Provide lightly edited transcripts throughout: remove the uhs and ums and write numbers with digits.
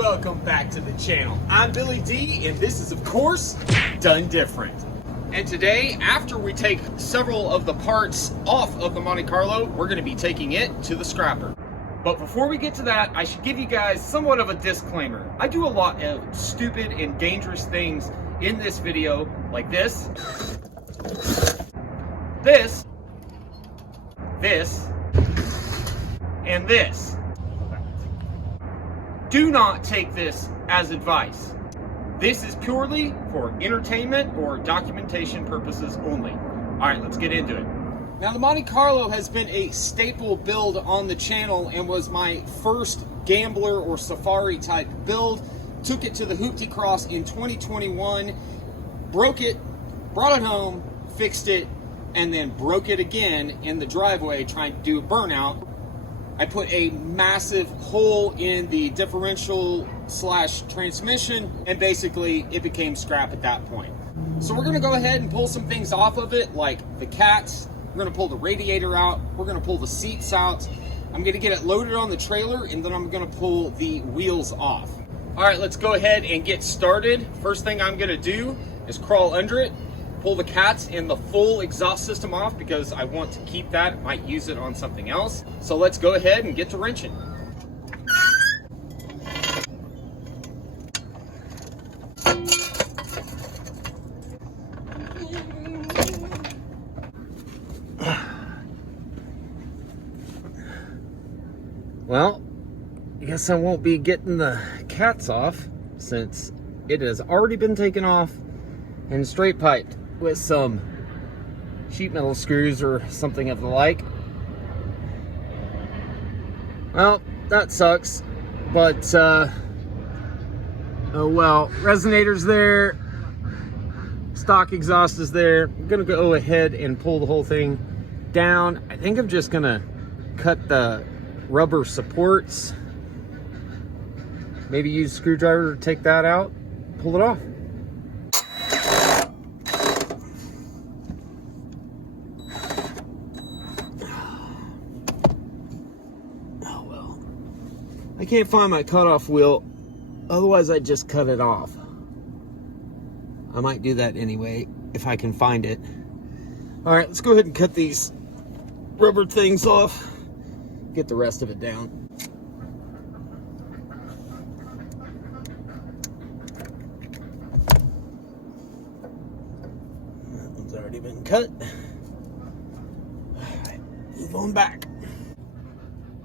welcome back to the channel. I'm Billy D, and this is, of course, Done Different. And today, after we take several of the parts off of the Monte Carlo, we're going to be taking it to the scrapper. But before we get to that, I should give you guys somewhat of a disclaimer. I do a lot of stupid and dangerous things in this video, like this, and this. Do not take this as advice. This is purely for entertainment or documentation purposes only. All right, let's get into it. Now, the Monte Carlo has been a staple build on the channel and was my first gambler or safari type build. Took it to the Hoopty Cross in 2021, broke it, brought it home, fixed it, and then broke it again in the driveway trying to do a burnout. I put a massive hole in the differential / transmission, and basically it became scrap at that point. So we're gonna go ahead and pull some things off of it, like the cats. We're gonna pull the radiator out. We're gonna pull the seats out. I'm gonna get it loaded on the trailer, and then I'm gonna pull the wheels off. All right, let's go ahead and get started. First thing I'm gonna do is crawl under it, pull the cats and the full exhaust system off because I want to keep that, might use it on something else. So let's go ahead and get to wrenching. Well, I guess I won't be getting the cats off since it has already been taken off and straight piped with some sheet metal screws or something of the like. Well, that sucks, but oh well. Resonator's there, stock exhaust is there. I'm gonna go ahead and pull the whole thing down. I think I'm just gonna cut the rubber supports, maybe use a screwdriver to take that out, pull it off. I can't find my cutoff wheel, otherwise I'd just cut it off. I might do that anyway, if I can find it. All right, let's go ahead and cut these rubber things off, get the rest of it down. That one's already been cut. All right, move on back.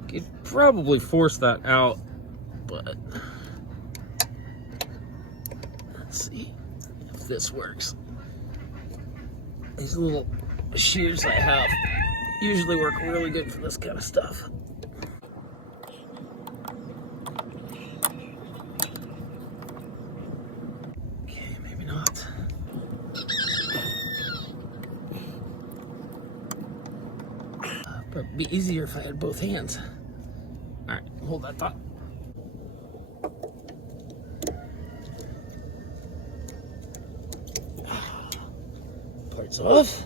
Could probably force that out, but let's see if this works. These little shears I have usually work really good for this kind of stuff. Okay, maybe not. But it'd be easier if I had both hands. All right, hold that thought. Parts off.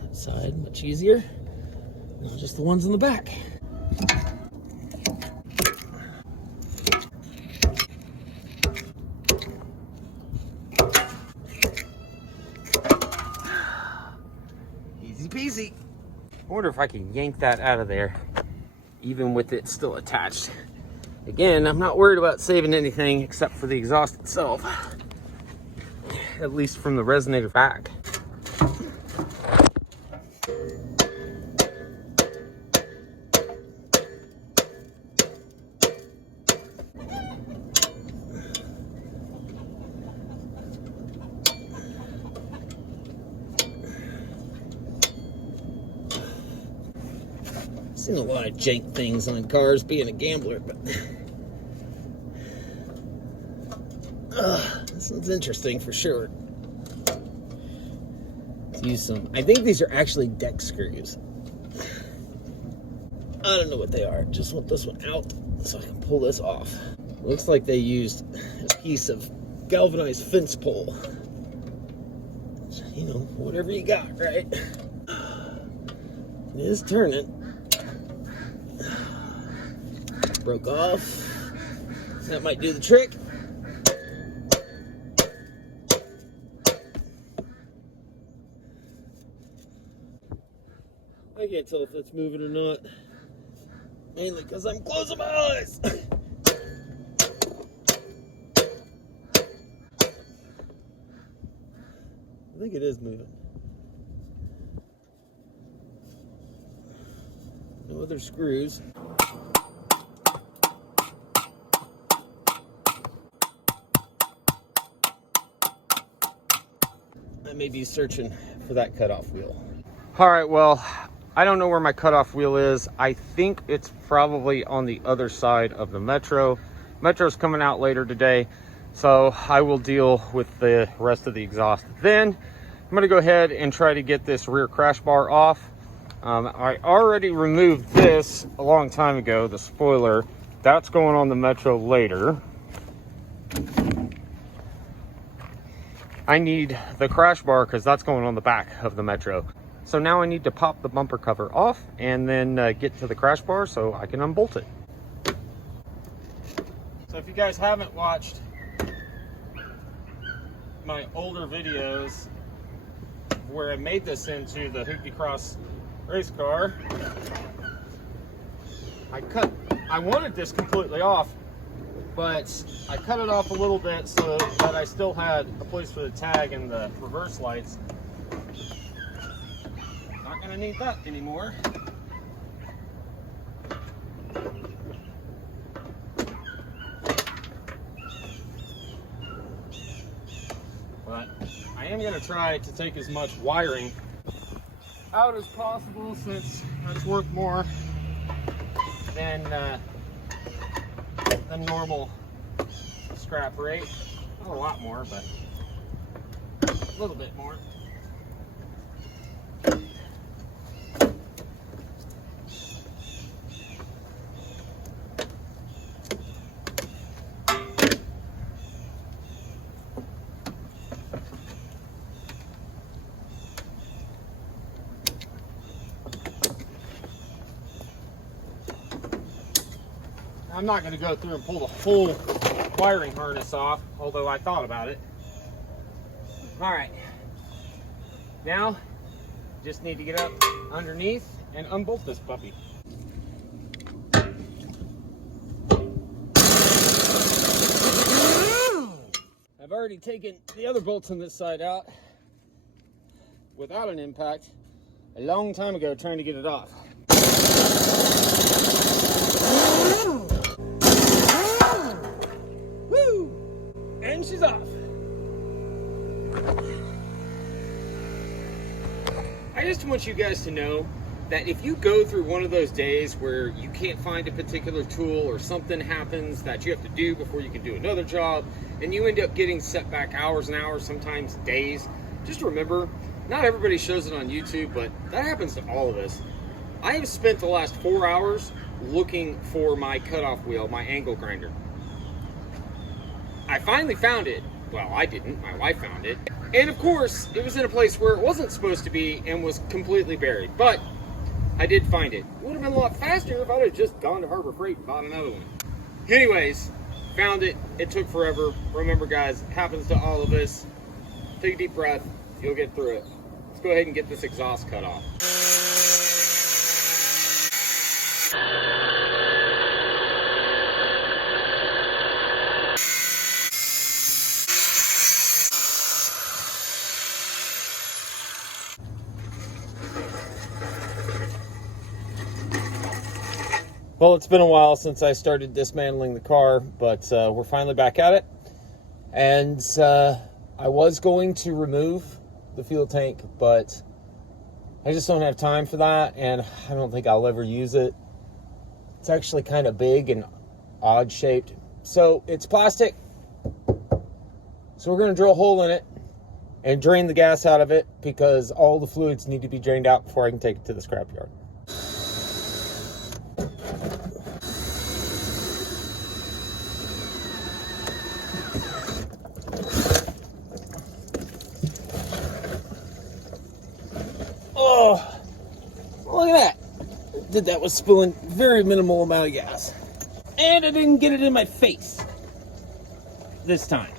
That side, much easier. Now just the ones in the back. Easy peasy. I wonder if I can yank that out of there, even with it still attached. Again, I'm not worried about saving anything except for the exhaust itself, at least from the resonator back. Seen a lot of jank things on cars being a gambler, but this one's interesting for sure. Let's use some. I think these are actually deck screws. I don't know what they are. Just want this one out so I can pull this off. Looks like they used a piece of galvanized fence pole. So, you know, whatever you got, right? It is turning. Broke off. That might do the trick. I can't tell if it's moving or not. Mainly because I'm closing my eyes. I think it is moving. No other screws. I may be searching for that cutoff wheel. All right, well, I don't know where my cutoff wheel is. I think it's probably on the other side of the Metro. Metro's coming out later today, so I will deal with the rest of the exhaust. Then I'm gonna go ahead and try to get this rear crash bar off. I already removed this a long time ago, the spoiler. That's going on the Metro later. I need the crash bar because that's going on the back of the Metro. So now I need to pop the bumper cover off and then get to the crash bar so I can unbolt it. So if you guys haven't watched my older videos where I made this into the Hoopty Cross race car, I wanted this completely off, but I cut it off a little bit so that I still had a place for the tag and the reverse lights. Not gonna need that anymore. But I am gonna try to take as much wiring out as possible since that's worth more than normal scrap rate. Not a lot more, but a little bit more. I'm not going to go through and pull the whole wiring harness off, although I thought about it. All right, now just need to get up underneath and unbolt this puppy. I've already taken the other bolts on this side out without an impact a long time ago trying to get it off. Woo! And she's off. I just want you guys to know that if you go through one of those days where you can't find a particular tool or something happens that you have to do before you can do another job, and you end up getting set back hours and hours, sometimes days, just remember, not everybody shows it on YouTube, but that happens to all of us. I have spent the last 4 hours looking for my cutoff wheel, my angle grinder. I finally found it. Well, I didn't. My wife found it. And of course, it was in a place where it wasn't supposed to be and was completely buried. But I did find it. It would have been a lot faster if I'd have just gone to Harbor Freight and bought another one. Anyways, found it. It took forever. Remember, guys, it happens to all of us. Take a deep breath. You'll get through it. Let's go ahead and get this exhaust cut off. Well, it's been a while since I started dismantling the car, but we're finally back at it. And I was going to remove the fuel tank, but I just don't have time for that, and I don't think I'll ever use it. It's actually kind of big and odd shaped. So it's plastic. So we're going to drill a hole in it and drain the gas out of it because all the fluids need to be drained out before I can take it to the scrapyard. Look at that. Did that with spilling very minimal amount of gas. And I didn't get it in my face this time.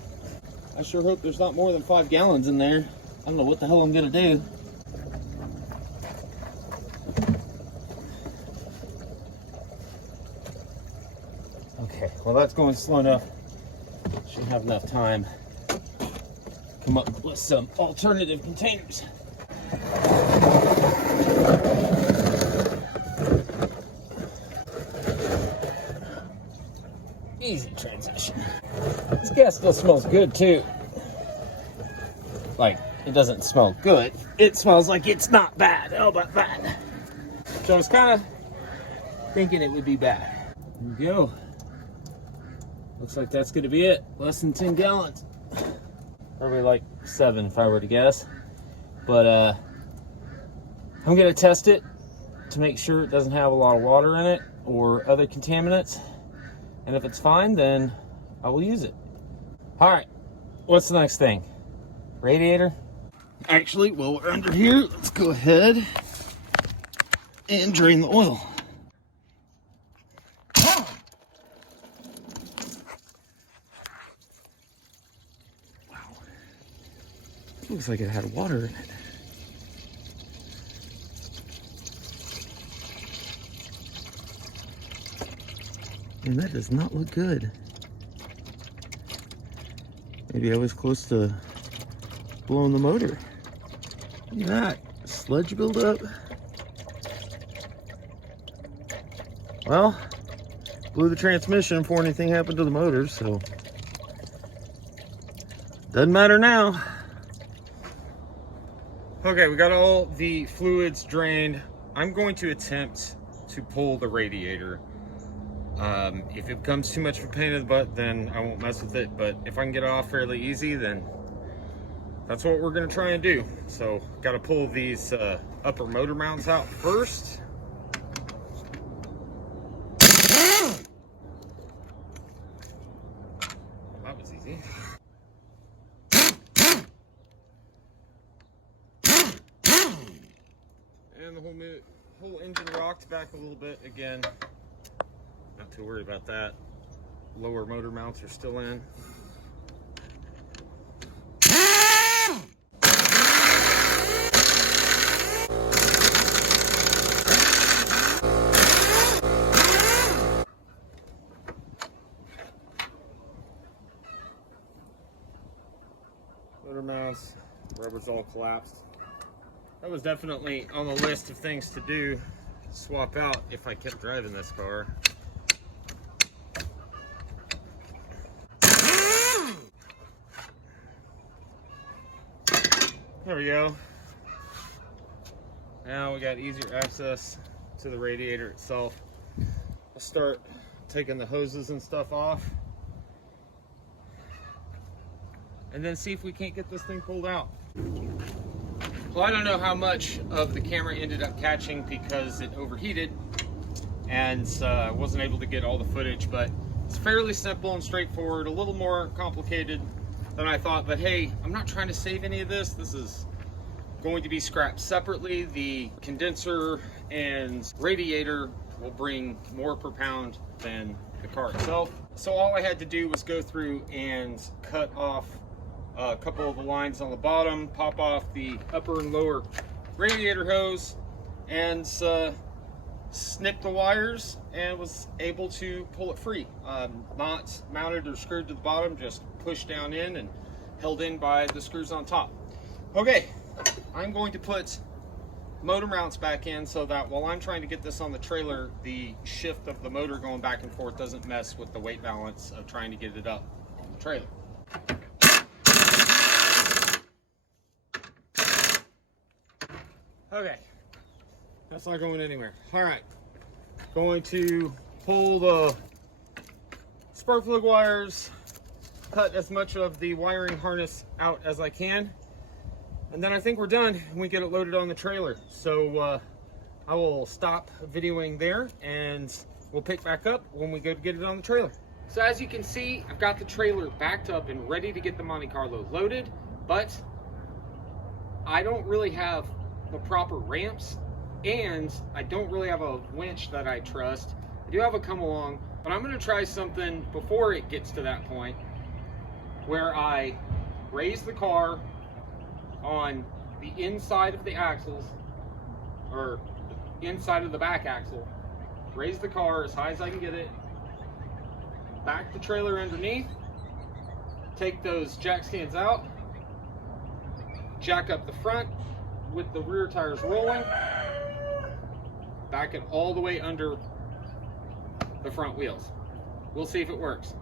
I sure hope there's not more than 5 gallons in there. I don't know what the hell I'm gonna do. Okay, well that's going slow enough. Should have enough time to come up with some alternative containers. Easy transition. This gas still smells good too. Like, it doesn't smell good. It smells like it's not bad. How about that? So I was kind of thinking it would be bad. Here we go. Looks like that's gonna be it. Less than 10 gallons. Probably like 7 if I were to guess. But I'm gonna test it to make sure it doesn't have a lot of water in it or other contaminants. And if it's fine, then I will use it. All right, what's the next thing? Radiator? Actually, while we're under here, let's go ahead and drain the oil. Wow. Looks like it had water in it. And that does not look good. Maybe I was close to blowing the motor. Look at that, sludge buildup. Well, blew the transmission before anything happened to the motor, so doesn't matter now. Okay, we got all the fluids drained. I'm going to attempt to pull the radiator. If it becomes too much of a pain in the butt, then I won't mess with it. But if I can get it off fairly easy, then that's what we're gonna try and do. So, got to pull these upper motor mounts out first. That was easy. And the whole engine rocked back a little bit again. Not too worried about that. Lower motor mounts are still in. Motor mounts, rubber's all collapsed. That was definitely on the list of things to do, swap out if I kept driving this car. There we go. Now we got easier access to the radiator itself. I'll start taking the hoses and stuff off and then see if we can't get this thing pulled out. Well, I don't know how much of the camera ended up catching because it overheated and I wasn't able to get all the footage, but it's fairly simple and straightforward, a little more complicated than I thought, but hey, I'm not trying to save any of this. This is going to be scrapped separately. The condenser and radiator will bring more per pound than the car itself. So all I had to do was go through and cut off a couple of the lines on the bottom, pop off the upper and lower radiator hose, and snip the wires, and was able to pull it free. Not mounted or screwed to the bottom, just pushed down in and held in by the screws on top. Okay, I'm going to put motor mounts back in so that while I'm trying to get this on the trailer, the shift of the motor going back and forth doesn't mess with the weight balance of trying to get it up on the trailer. Okay, that's not going anywhere. All right, going to pull the spark plug wires, cut as much of the wiring harness out as I can, and then I think we're done and we get it loaded on the trailer. So I will stop videoing there and we'll pick back up when we go to get it on the trailer. So as you can see, I've got the trailer backed up and ready to get the Monte Carlo loaded, but I don't really have the proper ramps and I don't really have a winch that I trust. I do have a come along, but I'm going to try something before it gets to that point where I raise the car on the inside of the axles, or the inside of the back axle, raise the car as high as I can get it, back the trailer underneath, take those jack stands out, jack up the front with the rear tires rolling, back it all the way under the front wheels. We'll see if it works.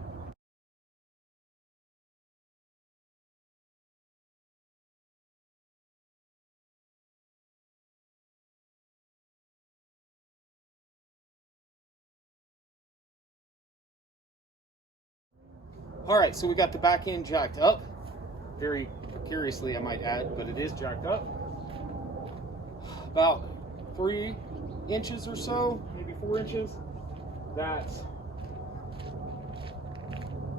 All right, so we got the back end jacked up. Very precariously, I might add, but it is jacked up. About 3 inches or so, maybe 4 inches, that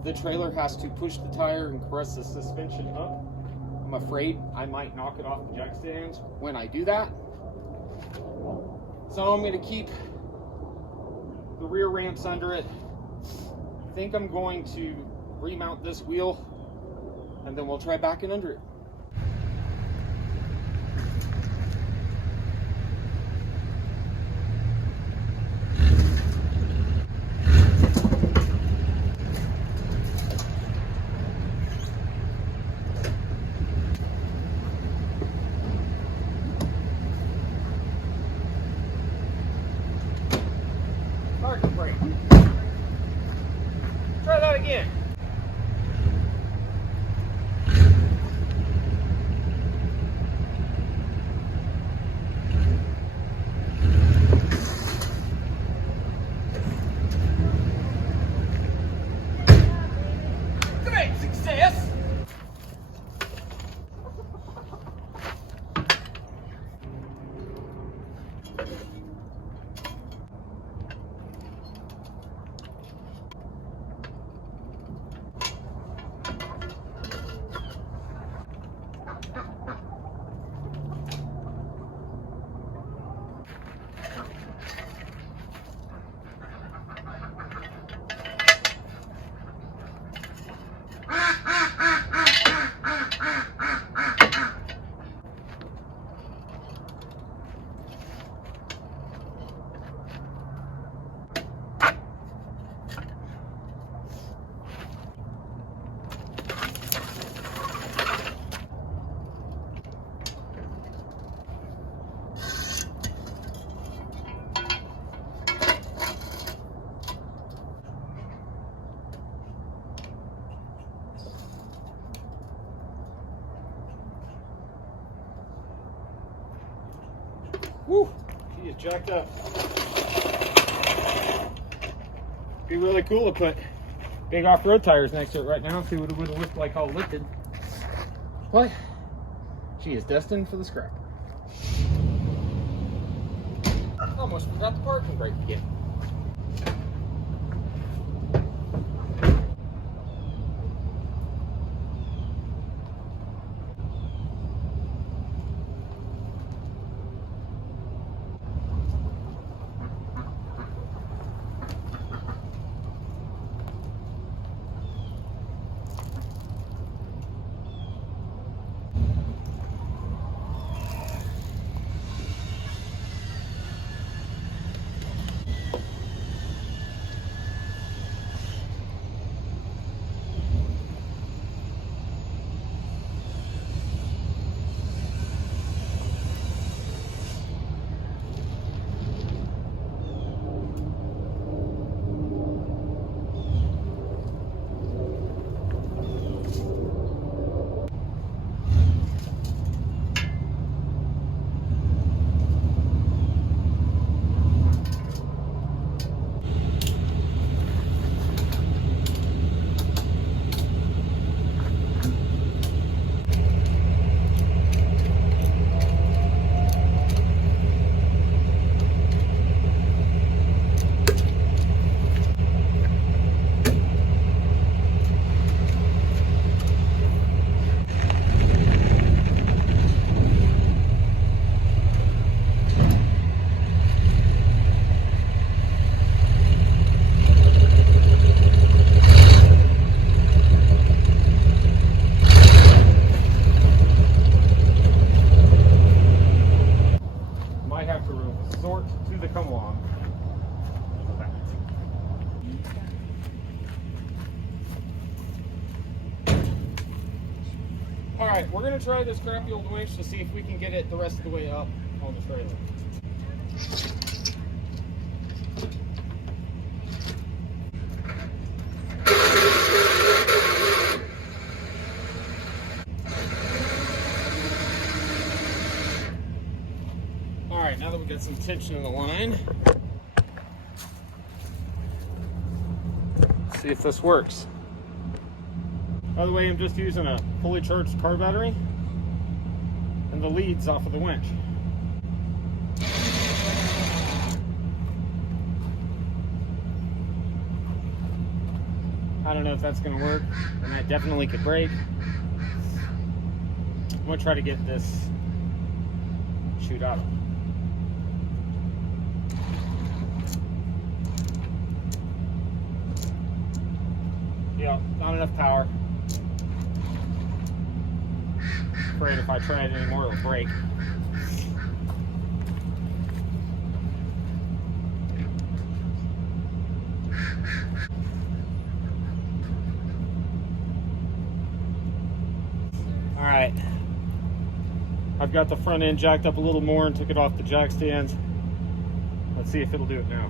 the trailer has to push the tire and press the suspension up. I'm afraid I might knock it off the jack stands when I do that. So I'm going to keep the rear ramps under it. I think I'm going to remount this wheel, and then we'll try backing under it. Parking brake. Try that again. Great success! Woo! She is jacked up. Be really cool to put big off-road tires next to it right now. See what it would have looked like all lifted. But she is destined for the scrap. Almost forgot the parking brake again. sort to the come along. All right, we're gonna try this crappy old winch to see if we can get it the rest of the way up on the trailer. All right, now that we got some tension in the line, let's see if this works. By the way, I'm just using a fully charged car battery and the leads off of the winch. I don't know if that's gonna work, and that definitely could break. I'm gonna try to get this chute out. Yeah, not enough power. Afraid if I try it anymore, it'll break. All right, I've got the front end jacked up a little more and took it off the jack stands. Let's see if it'll do it now.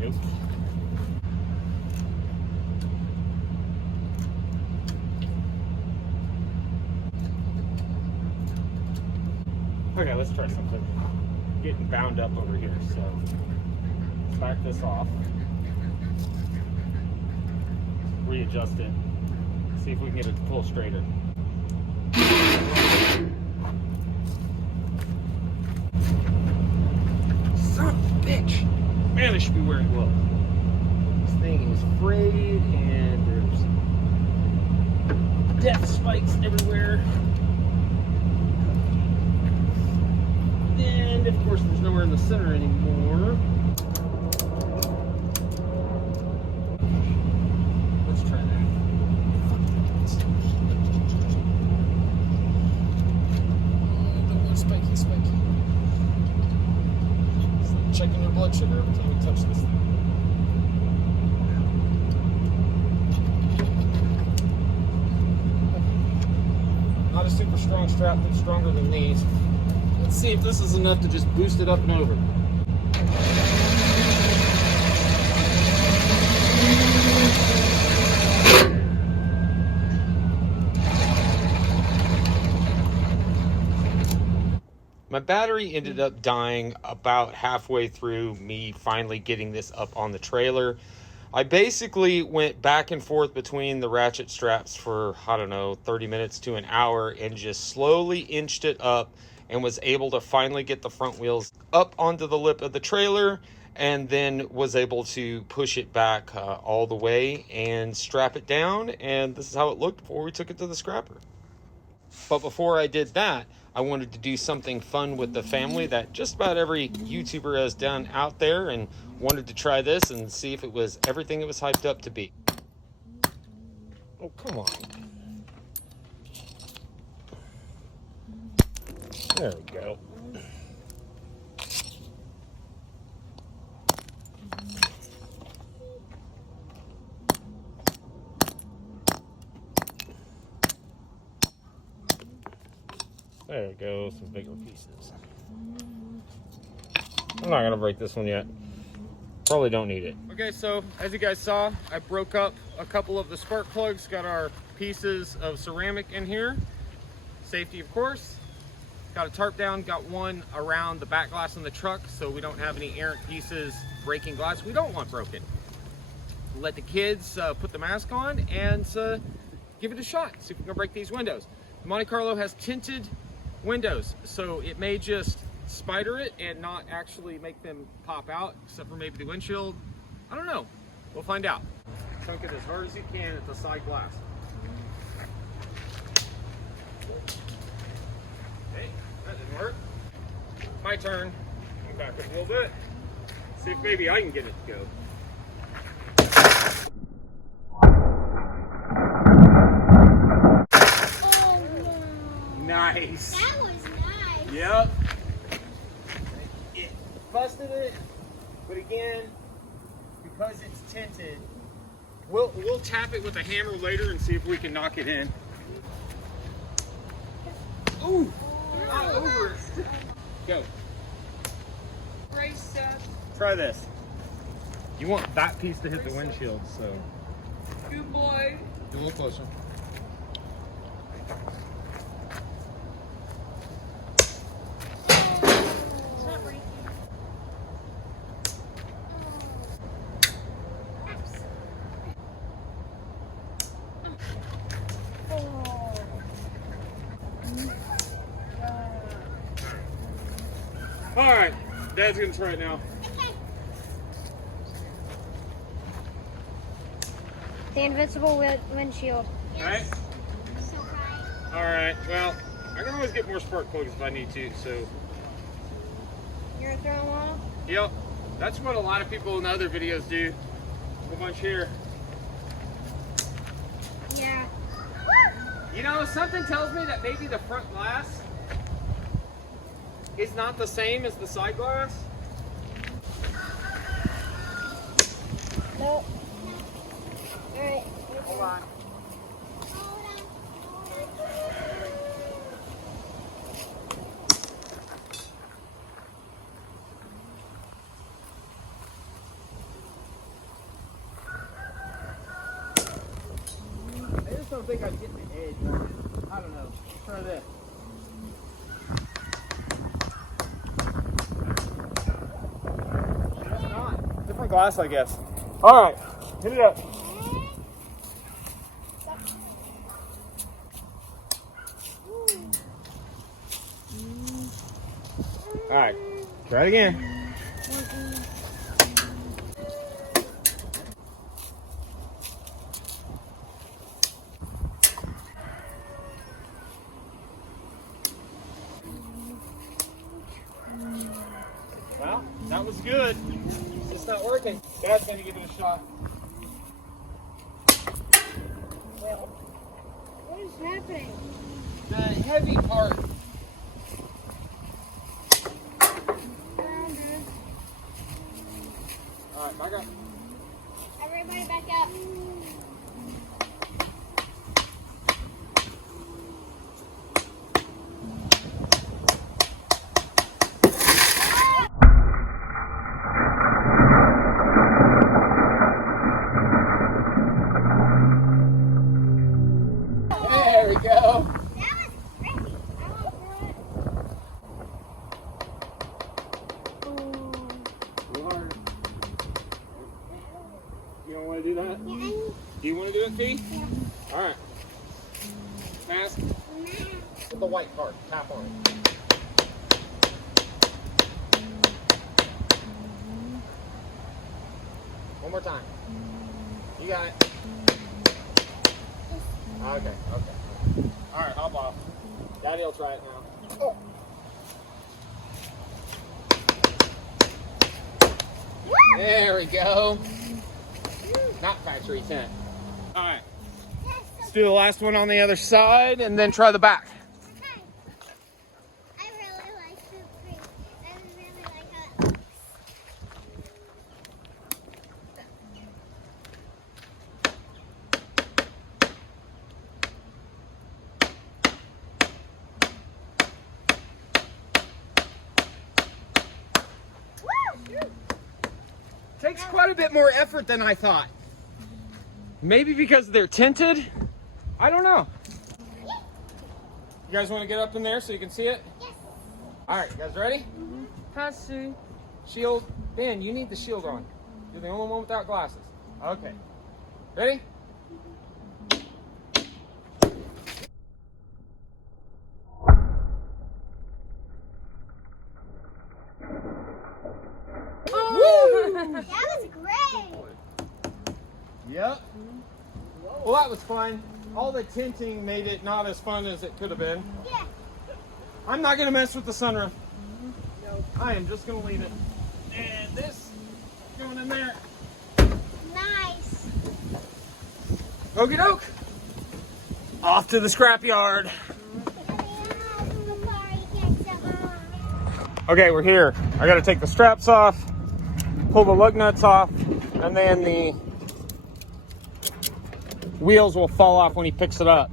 Nope. Okay, let's try something. Getting bound up over here, so let's back this off. Readjust it. See if we can get it to pull straighter. Son of a bitch! Man, I should be wearing gloves. This thing is frayed and there's death spikes everywhere. And of course, there's nowhere in the center anymore. Let's try that. Don't want spiky. It's like checking your blood sugar every time you touch this thing. Not a super strong strap, but stronger than these. Let's see if this is enough to just boost it up and over. My battery ended up dying about halfway through me finally getting this up on the trailer. I basically went back and forth between the ratchet straps for, I don't know, 30 minutes to an hour and just slowly inched it up and was able to finally get the front wheels up onto the lip of the trailer, and then was able to push it back all the way and strap it down, and this is how it looked before we took it to the scrapper. But before I did that, I wanted to do something fun with the family that just about every YouTuber has done out there, and wanted to try this and see if it was everything it was hyped up to be. Oh, come on. There we go. There we go, some bigger pieces. I'm not gonna break this one yet. Probably don't need it. Okay, so as you guys saw, I broke up a couple of the spark plugs, got our pieces of ceramic in here. Safety, of course. Got a tarp down, got one around the back glass on the truck so we don't have any errant pieces breaking glass we don't want broken. Let the kids put the mask on and give it a shot, see if we can break these windows. The Monte Carlo has tinted windows, so it may just spider it and not actually make them pop out, except for maybe the windshield. I don't know. We'll find out. Chunk it as hard as you can at the side glass. Okay, that didn't work. My turn. Come back up a little bit. See if maybe I can get it to go. Nice. That was nice. Yep. It busted it, but again, because it's tinted, we'll tap it with a hammer later and see if we can knock it in. Ooh, not over it. Go. Brace up. Try this. You want that piece to hit the windshield, so. Good boy. Get a little closer. It's not breaking. All right, Dad's gonna try it now. The invincible windshield. All right. So bright. All right. Well, I can always get more spark plugs if I need to. So. You're throwing one? Yep. That's what a lot of people in other videos do. A whole bunch here. Yeah. You know, something tells me that maybe the front glass is not the same as the side glass. Nope. Alright. Hold on. I just don't think I'm getting the edge on it. I don't know. Try this. That's not. Different glass, I guess. All right. Hit it up. All right. Try it again. Well, that was good. It's not working. Dad's gonna give it a shot. Well, what is happening? The heavy part. All right, back up. Everybody back up. There we go. That was great. I want You don't want to do that? to Do you want to do it, Fee? Yeah. All right. Mask. The white part. Tap on it. One more time. You got it. Okay. All right, hop off. Daddy will try it now. Oh. There we go. Not factory tint. All right. Let's do the last one on the other side and then try the back. Okay. I really like the green. I really like how it looks. Woo! Takes quite a bit more effort than I thought. Maybe because they're tinted? I don't know. You guys want to get up in there so you can see it? Yes. All right, you guys ready? Hi, Sue. Shield. Ben, you need the shield on. You're the only one without glasses. Okay. Ready? That was great. Yep. Well, that was fun. All the tinting made it not as fun as it could have been. Yeah. I'm not going to mess with the sunroof. I am just going to leave it. And this going in there. Nice. Okie doke. Off to the scrapyard. Okay, we're here. I gotta take the straps off, pull the lug nuts off, and then the wheels will fall off when he picks it up.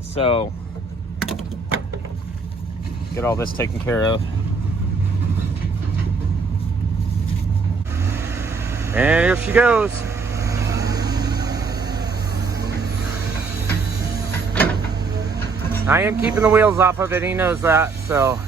So, get all this taken care of. And here she goes. I am keeping the wheels off of it, he knows that, so.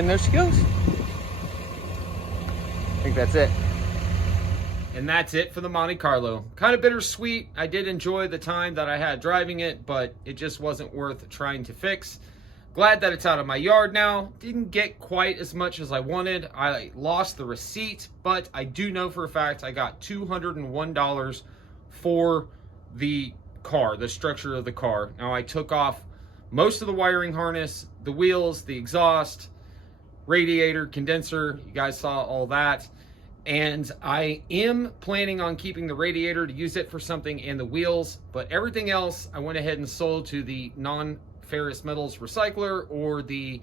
And there she goes. I think that's it. And that's it for the Monte Carlo. Kind of bittersweet. I did enjoy the time that I had driving it, but it just wasn't worth trying to fix. Glad that it's out of my yard now. Didn't get quite as much as I wanted. I lost the receipt, but I do know for a fact I got $201 for the car, the structure of the car. Now I took off most of the wiring harness, the wheels, the exhaust, radiator, condenser, you guys saw all that. And I am planning on keeping the radiator to use it for something and the wheels, but everything else I went ahead and sold to the non-ferrous metals recycler or the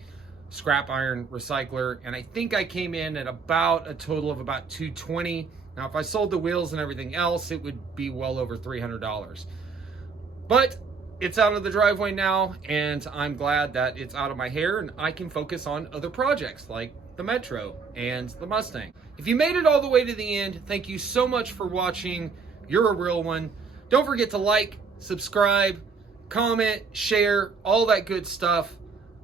scrap iron recycler. And I think I came in at about a total of about $220. Now, if I sold the wheels and everything else, it would be well over $300. But it's out of the driveway now, and I'm glad that it's out of my hair and I can focus on other projects like the Metro and the Mustang. If you made it all the way to the end, thank you so much for watching. You're a real one. Don't forget to like, subscribe, comment, share, all that good stuff.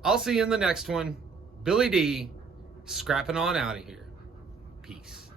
I'll see you in the next one. Billy D, scrapping on out of here. Peace.